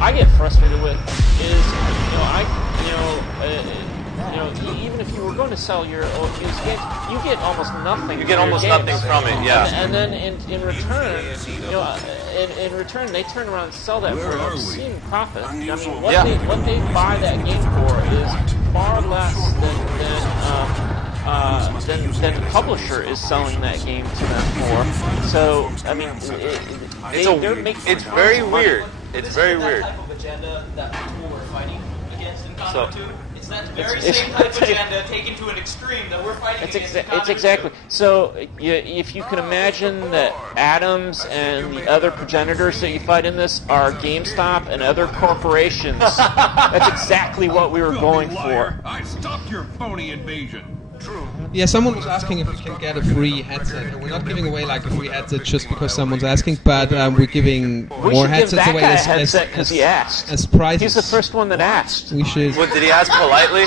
I get frustrated with is, even if you were going to sell your old used games, you get almost nothing. You get almost nothing from it, yeah. And then in return, in return, they turn around and sell that for an obscene profit. I mean, what they buy that game for is far less than the publisher is selling that game to them for. So, I mean, it's very weird. It's very weird. Type of agenda that people were fighting against in Conduit 2. It's that very it's- same type of agenda taken to an extreme that we're fighting against in Conduit It's exactly. So, if you can imagine that Adams and the other progenitors that you fight in this are GameStop and other corporations, that's exactly what we were going for. I stopped your phony invasion. True. Yeah, someone was asking if we can get a free headset. We're not giving away like a free headset just because someone's asking, but we're giving more headsets away a headset because he asked. As prizes. He's the first one that asked. We should. What, did he ask politely?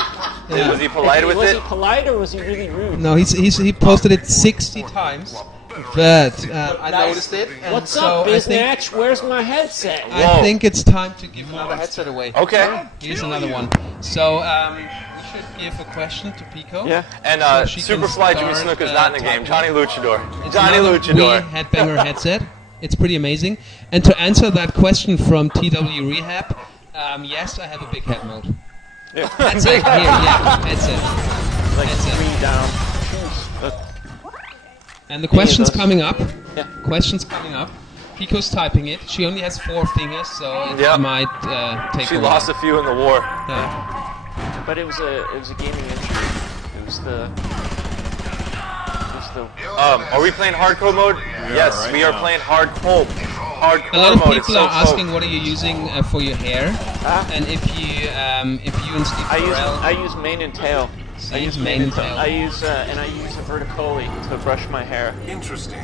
Yeah. Was he polite with Was it? he polite or was he really rude? No, he posted it 60 times, but I noticed it. And What's so up, Biznatch? Where's my headset? I think it's time to give another headset away. Okay. Here's another one. So we should give a question to Pico. Yeah. And So she can Superfly Jimmy start, Snuka's not in the game. Johnny Luchador. It's Johnny another Luchador. Wii Headbanger headset. It's pretty amazing. And to answer that question from TW Rehab, yes, I have a big head mode. Yeah. Headset here, yeah, headset. Like Headset. 3 down. And the question's those. coming up. Yeah. Question's coming up. Pico's typing it. She only has 4 fingers, so it Yep. might take She a while. lost a few in the war. Yeah. But it was a gaming injury. It was the. Are we playing hardcore mode? Yes, right we are now. playing hardcore. Hardcore A lot of mode. It's people so are asking what are you using for your hair, and if you and Steve Carell, I use mane and tail. I use mane and tail. I use a verticoli to brush my hair. Interesting.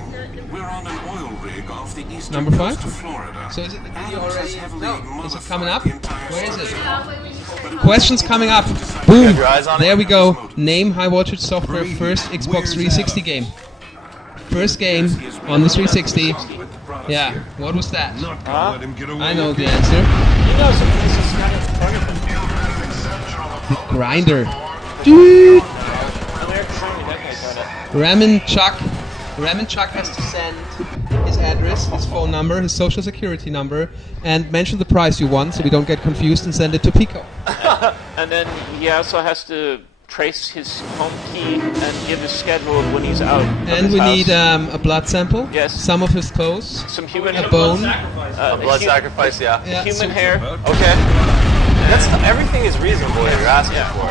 We're on an oil rig off the eastern Number 5? coast of Florida. So is it the video Adams has already? heavily No. Is it coming up? modified the entire Where is it? structure. Questions coming up. Boom. Your eyes on it? There we go. Name high voltage software first Xbox 360 game. First game on the 360. Yeah. What was that? Not gonna let him get away I know the again. answer. You know, some pieces kind of funny. Grinder. Dude. American Family, that guy got it. Ramen Chuck has to send his address, his phone number, his social security number, and mention the price you want so we don't get confused and send it to Pico. And then he also has to trace his home key and give his schedule of when he's out. of And his we house. need a blood sample. Yes. Some of his toes. some human A bone. Blood sacrifice, yeah. Yeah, human so- hair. Okay. Everything is reasonable that you're asking for.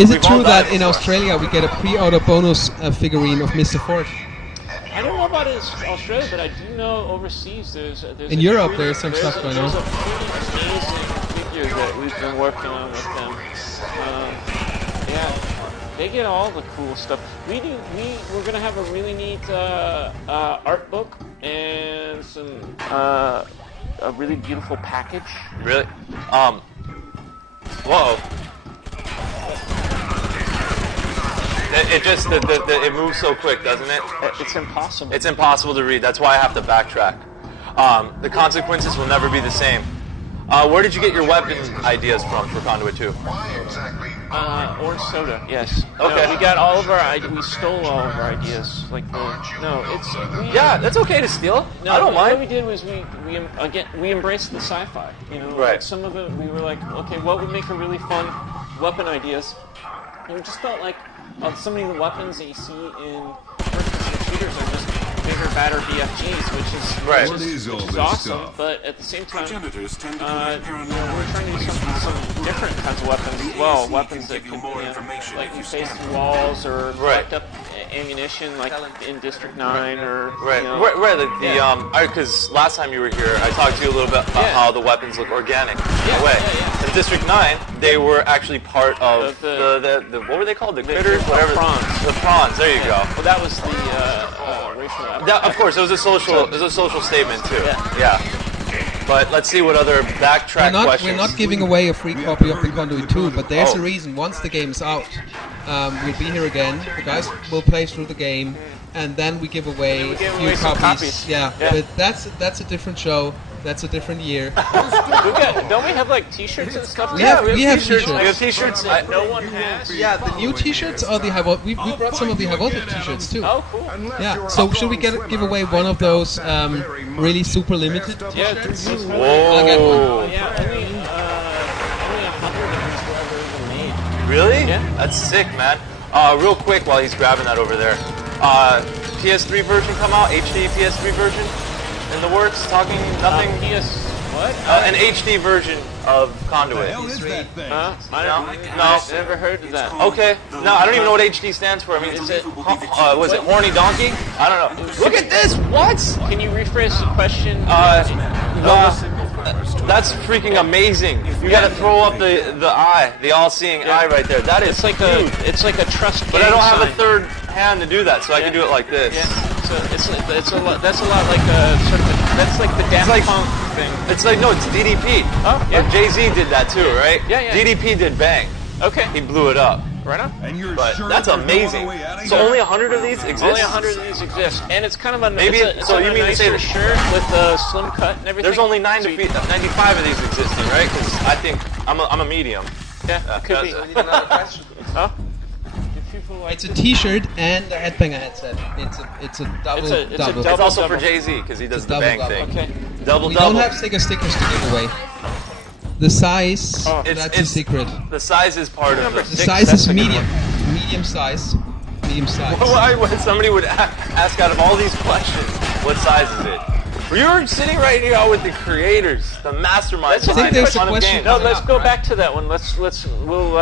Is it We've all true that died in before. Australia we get a pre-order bonus figurine of Mr. Ford? I don't know about Australia, but I do know overseas there's In a Europe, pretty- there's some stuff going on. There's a pretty amazing figure that we've been working on with them. Yeah, they get all the cool stuff. We're gonna have a really neat art book and some a really beautiful package. Really? Whoa. It just it moves so quick, doesn't it? It's impossible. It's impossible to read. That's why I have to backtrack. The consequences will never be the same. Where did you get your weapon ideas from for Conduit 2? Orange soda. Yes. Okay. No, we got all of our. We stole all of our ideas. Like it's. Yeah, that's okay to steal. No, I don't What we mind. did was we embraced the sci-fi. You know, Right. Like some of it we were like, okay, what would make a really fun weapon ideas? And we just felt like so many of the weapons that you see in first-person shooters are just bigger, badder BFGs, which is Right. What is all which is this awesome. stuff? But at the same time, Progenitors tend to we're commit trying to do some different kinds of weapons as well. Weapons that give you can, more information like if you face scan walls or Right. collect up ammunition, like in District 9 or Right, you know, because last time you were here, I talked to you a little bit about Yeah. how the weapons look organic in Yeah, a way. yeah, yeah. In District 9, they were actually part of The- the what were they called? The They're critters, called whatever. prawns. The prawns. There you go. Well, that was the racial. That, of course, it was a social statement too. Yeah. But let's see what other backtrack questions. We're not giving away a free copy of the Conduit 2, but there's Oh. a reason. Once the game's out, we'll be here again. The guys will play through the game, and then we give away we give a few away some copies. copies. Yeah, Yeah. but that's a different show. That's a different year. Don't we have like T-shirts and stuff? We have t-shirts. t-shirts. We have t-shirts. That no one has. Yeah, the new t-shirts or the high voltage. We brought some of the high voltage t-shirts too. Oh, cool. Yeah. So should we give away one of those really super limited Yeah. t-shirts? Whoa. I'll get one. Yeah. Only 100 of these were ever even made. Really? Yeah. That's sick, man. Real quick while he's grabbing that over there. PS3 version come out? HD PS3 version in the works? Talking nothing? PS what? An HD version of Conduit. Hell is that thing? I never heard of that. Okay. No, I don't even know what HD stands for. I mean, is it was it horny donkey? I don't know. Look at this. What? Can you rephrase the question? That's freaking amazing. You gotta throw up the eye, the all-seeing eye right there. That is huge. It's like a trust. But I don't have a sign. third hand to do that, so I can do it like this. Yeah. So it's a lot. That's a lot like a sort of. That's like the Daft like- Punk thing. It's like no, it's DDP. Oh, yeah. Jay-Z did that too, right? Yeah, yeah. DDP did Bang. Okay. He blew it up. Right on. And you're But sure that's there's no other amazing. way out of So here? only 100 of these exist? Only 100 of these exist, and it's kind of a Maybe it's so a you mean to say nicer that- shirt with a slim cut and everything. There's only So 95 of these existing, right? Because I think I'm a medium. Yeah, could be. that's- Huh? Do people like It's a T-shirt and a headbanger headset. It's a double It's a double. It's also double. for Jay-Z because he does the double Bang double. thing. Okay. Double We double. don't have stickers to give away. The size, Oh. that's It's- a secret. The size is part of The the. size that's is a good medium. Medium size. Medium size. Why when somebody would ask out of all these questions, what size is it? You're sitting right here with the creators, the masterminds I think behind there's a a ton of question games. No, coming let's up, go right? back to that one. We'll.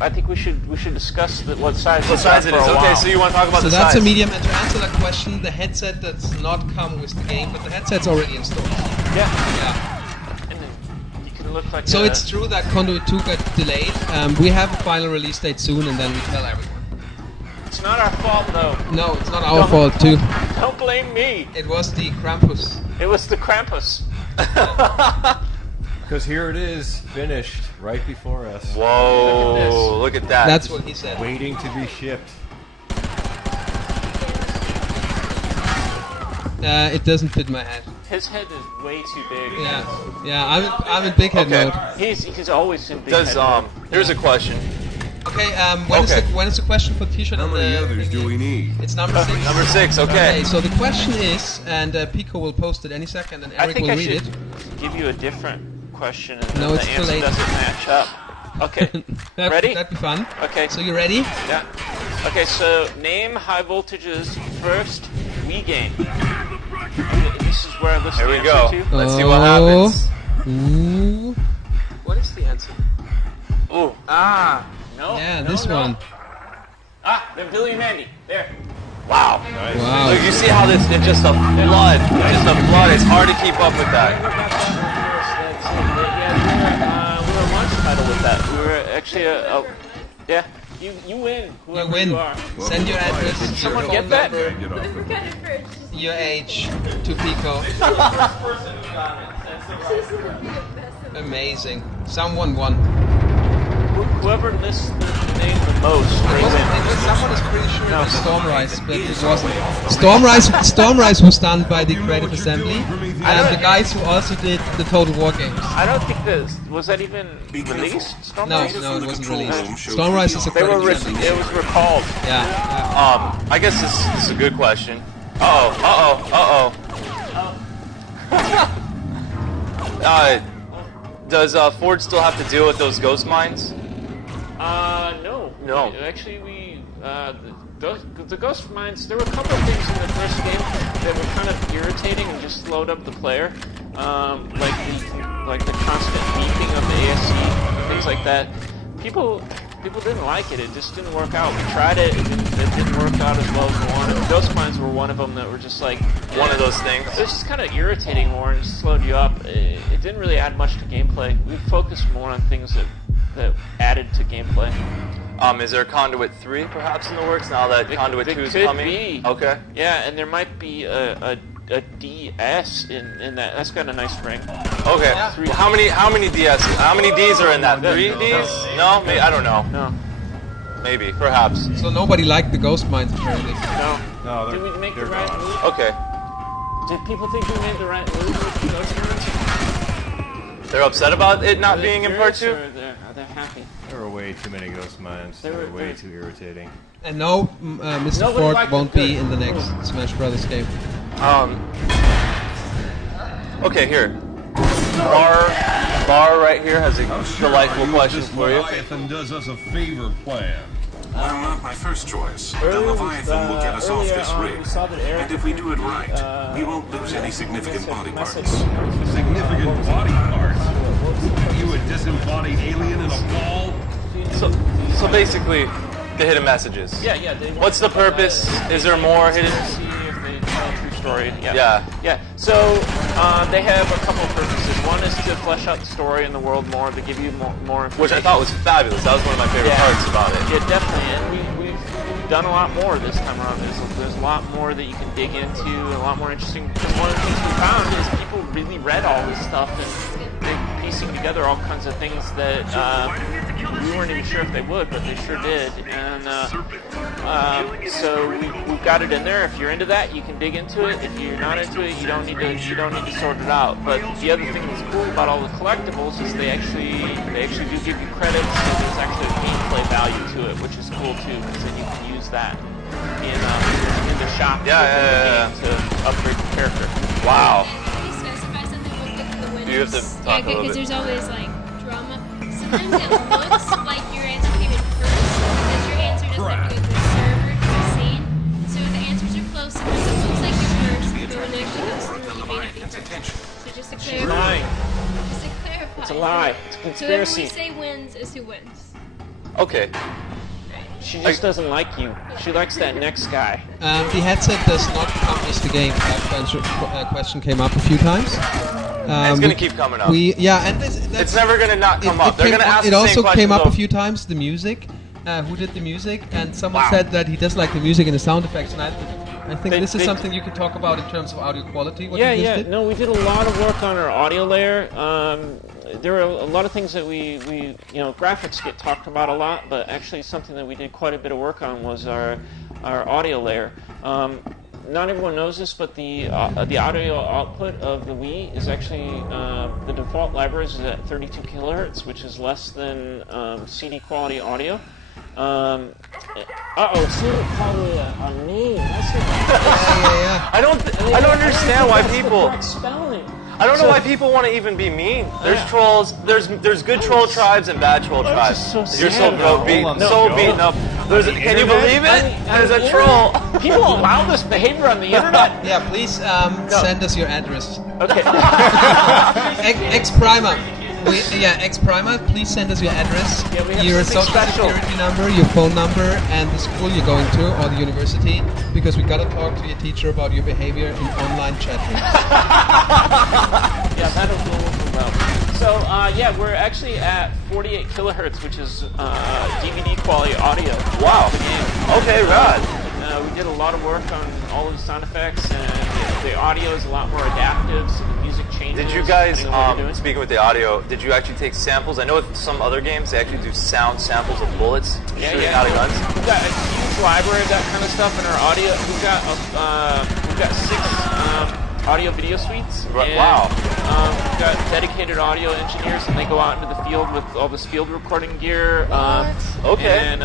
I think we should discuss what size. What size it is? Okay, so you want to talk about So the that's size? a medium. And to answer that question, the headset does not come with the game, but the headset's already installed. Yeah. Yeah. And then you can look like. So it's true that Conduit 2 got delayed. We have a final release date soon, and then we tell everyone. It's not our fault though. No, it's not our fault too. Don't blame me. It was the Krampus. It was the Krampus. Because here it is, finished, right before us. Whoa, look at that. That's what he said. Waiting to be shipped. It doesn't fit my head. His head is way too big. Yeah. I'm in big head Okay. mode. He's always in big Does head mode. here's a question. Okay. When is the question for T-shirt? How on many the others do we need? It's number 6. Number 6, okay. So the question is, and Pico will post it any second, and I Eric think will I read should it. give you a different question, and No, then it's the too answer late. doesn't match up. Okay. Ready? That'd be fun. Okay. So you ready? Yeah. Okay. So name High Voltage's first Wii game. This is where I listen Here we go. to. Let's see what happens. Ooh. What is the answer? Ooh. Ah. No. Yeah, no, this no. one. Ah, they're Billy and Mandy. There. Wow. Wow. Look, you see how this it's just a flood. Just a flood. It's hard to keep up with that. Yeah, we were a launch title with that. We were actually yeah. You win. Whoever You win. You are. Send your address, Did your someone phone get that? number, Get off the your age to Pico. Amazing. Someone won. Whoever lists the name the most, they win. Someone is pretty sure it was Stormrise, but it wasn't. Stormrise was done by the Creative Assembly, and the guys who also did the Total War games. I don't think was that even released. No, Stormrise? no, it wasn't released. Stormrise is a They were Creative Assembly. it was recalled. Yeah. I guess this is a good question. Uh-oh. Does Ford still have to deal with those ghost mines? No. No. Actually, the Ghost Mines, there were a couple of things in the first game that were kind of irritating and just slowed up the player. Like the constant beeping of the ASC, things like that. People didn't like it. It just didn't work out. We tried it. It didn't work out as well as we wanted. Ghost Mines were one of them that were just like One of those things. It was just kind of irritating more and just slowed you up. It didn't really add much to gameplay. We focused more on things that added to gameplay. Is there Conduit 3 perhaps in the works now that Conduit 2 is could coming? be. Okay. Yeah, and there might be a DS in that. That's got a nice ring. Okay. Three. Well, how many DS? How many Ds are in that? 3 Ds? No, maybe, I don't know. No, Maybe, perhaps. So nobody liked the Ghost Mines apparently. no. No, Did we make the they're right gone. move? Okay. Did people think we made the right move with Ghost Mines? They're upset about it not being in part 2? They're happy. There were way too many ghost mines. They were way too irritating. And no, Mr. Nobody Ford liked won't it. Good. be in the next Smash Brothers game. Okay, here. Bar right here has a delightful question for you. Leviathan does us a favor plan. Well, not my first choice. The Leviathan will get us off this rig. And if we do it right, we won't lose any significant body parts. Significant body parts. Are you a disembodied alien in a ball? So basically, the hidden messages. Yeah. What's the purpose? Is there more hidden? See if they tell a true story. Yeah. So they have a couple of purposes. One is to flesh out the story in the world more, to give you more information. Which I thought was fabulous. That was one of my favorite parts about it. Yeah, definitely. And we've done a lot more this time around. There's a lot more that you can dig into, a lot more interesting. Because one of the things we found is people really read all this stuff and they're piecing together all kinds of things that we weren't even sure if they would, but they sure did. And so we've got it in there. If you're into that, you can dig into it. If you're not into it, you don't need to sort it out. But the other thing that's cool about all the collectibles is they actually do give you credits, and there's actually a gameplay value to it, which is cool too, because then you can use that in the shop to upgrade the character. Wow. Can you specify something real quick for the winners? You have to talk a little because bit. there's always like drama. Sometimes it looks like your answer came in first because your answer doesn't have to go through the server to be seen. So if the answers are close, sometimes it looks like you're first, but when it actually goes through, you may not be first. So just to She's clarify. lying. Just to clarify. It's a lie. It's a So whoever conspiracy. we say wins is who wins. Okay. She just doesn't like you. She likes that next guy. The headset does not publish the game. That question came up a few times. And it's going to keep coming up. That's, It's never going to not come up. They're came going to up- ask It the same also questions came up a over- few times. The music, who did the music, and someone Wow. said that he does like the music and the sound effects. And I think this is they- something you could talk about in terms of audio quality. What Yeah, you just yeah. did. No, we did a lot of work on our audio layer. There were a lot of things that we graphics get talked about a lot, but actually something that we did quite a bit of work on was our audio layer. Not everyone knows this, but the audio output of the Wii is actually the default library is at 32 kilohertz, which is less than CD quality audio. CD quality on me. That's Yeah. I don't understand why people. correct spelling. I don't know why people want to even be mean. There's trolls. There's good troll tribes and bad troll tribes. just so You're so sad. beaten up. Can you believe it? There's a troll. People allow this behavior on the internet. Yeah, please send us your address. Okay. X Primer. X Primer, please send us your address, Yeah, we have your something social special. security number, your phone number, and the school you're going to or the university, because we gotta talk to your teacher about your behavior in online chat rooms. Yeah, that'll go well. So, we're actually at 48 kilohertz, which is DVD quality audio. Wow. For the game. Okay, rad. We did a lot of work on all of the sound effects, and the audio is a lot more adaptive, so the music changes. Did you guys, depending on what you're doing. speaking with the audio, did you actually take samples? I know with some other games they actually do sound samples of bullets shooting out of guns. We've got a huge library of that kind of stuff in our audio. We've got 6 audio video suites. And, Wow. We've got dedicated audio engineers, and they go out into the field with all this field recording gear. Okay.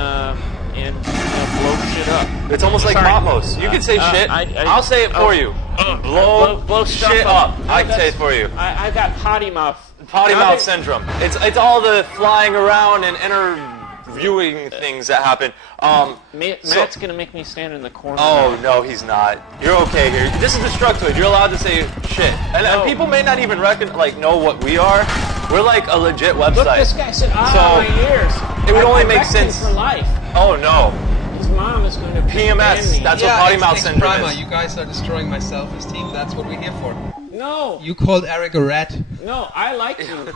And blow shit up. It's almost like Sorry. Mopos. You can say shit. I'll say it for you. Blow stuff shit up. I can say it for you. I got potty mouth. Potty Now mouth they- syndrome. It's all the flying around and interviewing things that happen. Matt's gonna make me stand in the corner. Oh now. no, he's not. You're okay here. This is Destructoid. You're allowed to say shit, and people may not even know what we are. We're like a legit website. Look, this guy said, So, my ears. it would only I make wrecked him sense- for life. Oh no. His mom is going to ban PMS. me. That's what potty mouth X syndrome Primer, is. you guys are destroying my self-esteem. That's what we're here for. No, You called Eric a rat. no, I like you.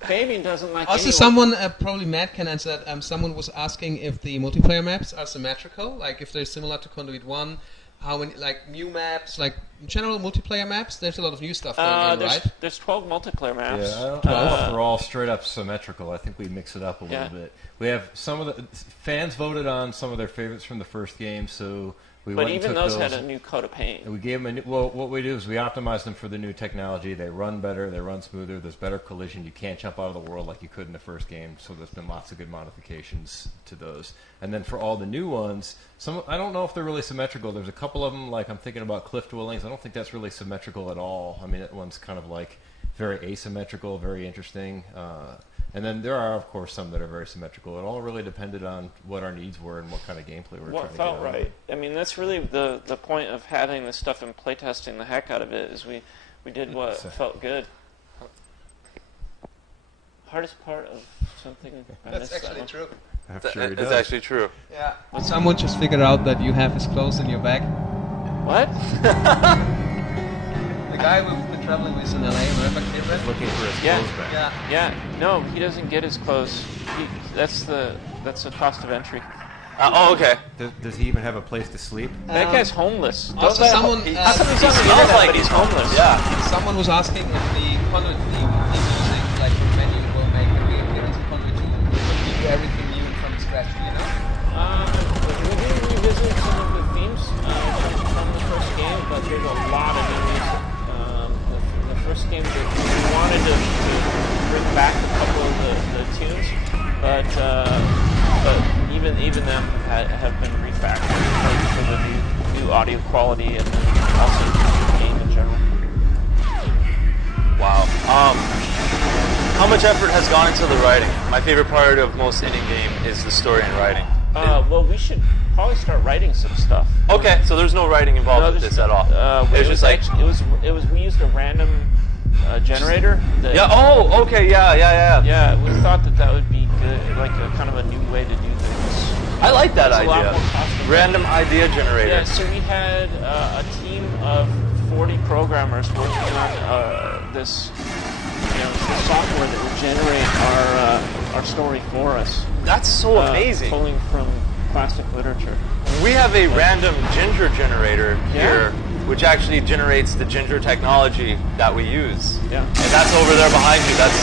Fabian doesn't like Also, anyone. someone, probably Matt can answer that, someone was asking if the multiplayer maps are symmetrical, like if they're similar to Conduit 1, how many, like new maps, like general multiplayer maps, there's a lot of new stuff going on, right? There's 12 multiplayer maps. Yeah, I don't know if we're all straight up symmetrical. I think we mix it up a little bit. We have some of the fans voted on some of their favorites from the first game, so But even those had a new coat of paint. And we gave them a new, well, what we do is we optimize them for the new technology. They run better, they run smoother, there's better collision. You can't jump out of the world like you could in the first game, so there's been lots of good modifications to those. And then for all the new ones, I don't know if they're really symmetrical. There's a couple of them, like I'm thinking about Cliff Dwellings. I don't think that's really symmetrical at all. I mean, that one's kind of like very asymmetrical, very interesting. And then there are, of course, some that are very symmetrical. It all really depended on what our needs were and what kind of gameplay we were trying to get. What felt right. I mean, that's really the point of having this stuff and playtesting the heck out of it, is we did what felt good. Hardest part of something... That's actually true. It's actually true. Yeah. But someone just figured out that you have his clothes in your bag. What? The guy we've been traveling with in LA, remember? Looking for his clothes back. Yeah. No, he doesn't get his clothes. That's the cost of entry. Okay. Does he even have a place to sleep? That guy's homeless. Also, someone... How come he's on the internet, but he's homeless? Yeah. Someone was asking if the Conduit theme music, like the menu, will make a reappearance in Conduit 2. Will we do everything new and from scratch, do you know? We did revisit some of the themes from the first game, but there's a lot of new music. The first game, we wanted to bring back a couple of the tunes, but even them have been refactored for the new audio quality and then also the game in general. Wow. How much effort has gone into the writing? My favorite part of most any game is the story and writing. Well, we should probably start writing some stuff. Okay, so there's no writing involved with this at all. It was like we used a random generator. Yeah. Oh, okay. Yeah. Yeah, we thought that would be good, like a kind of a new way to do things. I like that It's a lot idea. more cost-effective. Random idea generator. Yeah, so we had a team of 40 programmers working on this, the software that would generate our story for us. That's so amazing. Pulling from classic literature. We have a random ginger generator here, which actually generates the ginger technology that we use. Yeah. And that's over there behind you. That's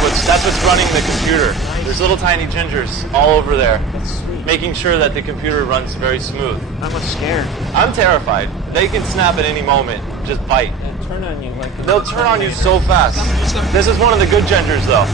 what's running the computer. Nice. There's little tiny gingers all over there, That's sweet. making sure that the computer runs very smooth. I'm scared. I'm terrified. They can snap at any moment, just bite. And turn on you like They'll turn on you so fast. This is one of the good gingers, though.